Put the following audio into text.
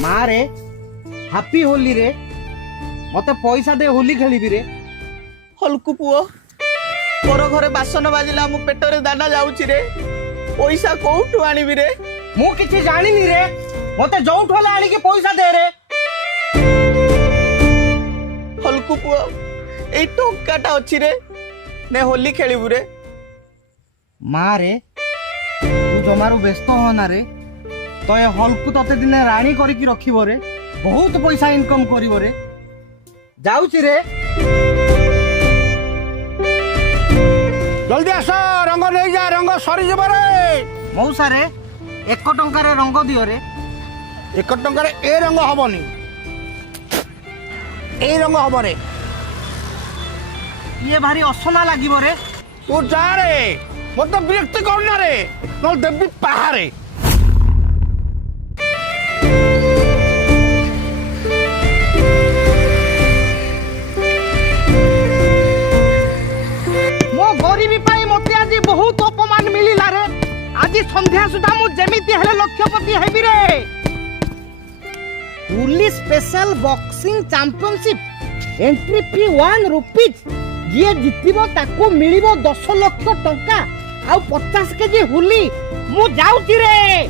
माँ रे हैप्पी होली रे मते पैसा दे होली खेलिबी रे। हल्कू पुओ मोर घरे बासन बाजिला मो पेटरे दाना जाउची रे पैसा कोउठु आनिबी रे। मु किछि जानिनी रे मते जोउठ होले आनी के पैसा दे रे। हल्कू पुओ एई टोकाटा अछि रे ने होली खेलिबु रे। माँ रे तू जमारू व्यस्त हो ना रे तो ये हल्कू तते दिने राणी करिकी रखिबो रे बहुत पैसा इनकम करिबो रे। जाउची रे जल्दी आस रंग नहीं जा रंग सरी जब रे। मौसा रे 1 टंका रे रंग दियो रे। 1 टंका रे ए रंग हबनी ए रंग हब रे। ये भारी असना लागिबो रे। तू जा रे मत विरक्त करना रे न देवी पहारे। मो गरीबी पाई मते आज बहुत अपमान मिलिला रे। आज संध्या सुधा मु जेमिति हेले लक्षपति हेबी रे। Police special boxing championship entry fee 1 rupees जे जितिबो ताको मिलिबो 10 लाख टंका आ 50 केजी हुली मु जाउची रे।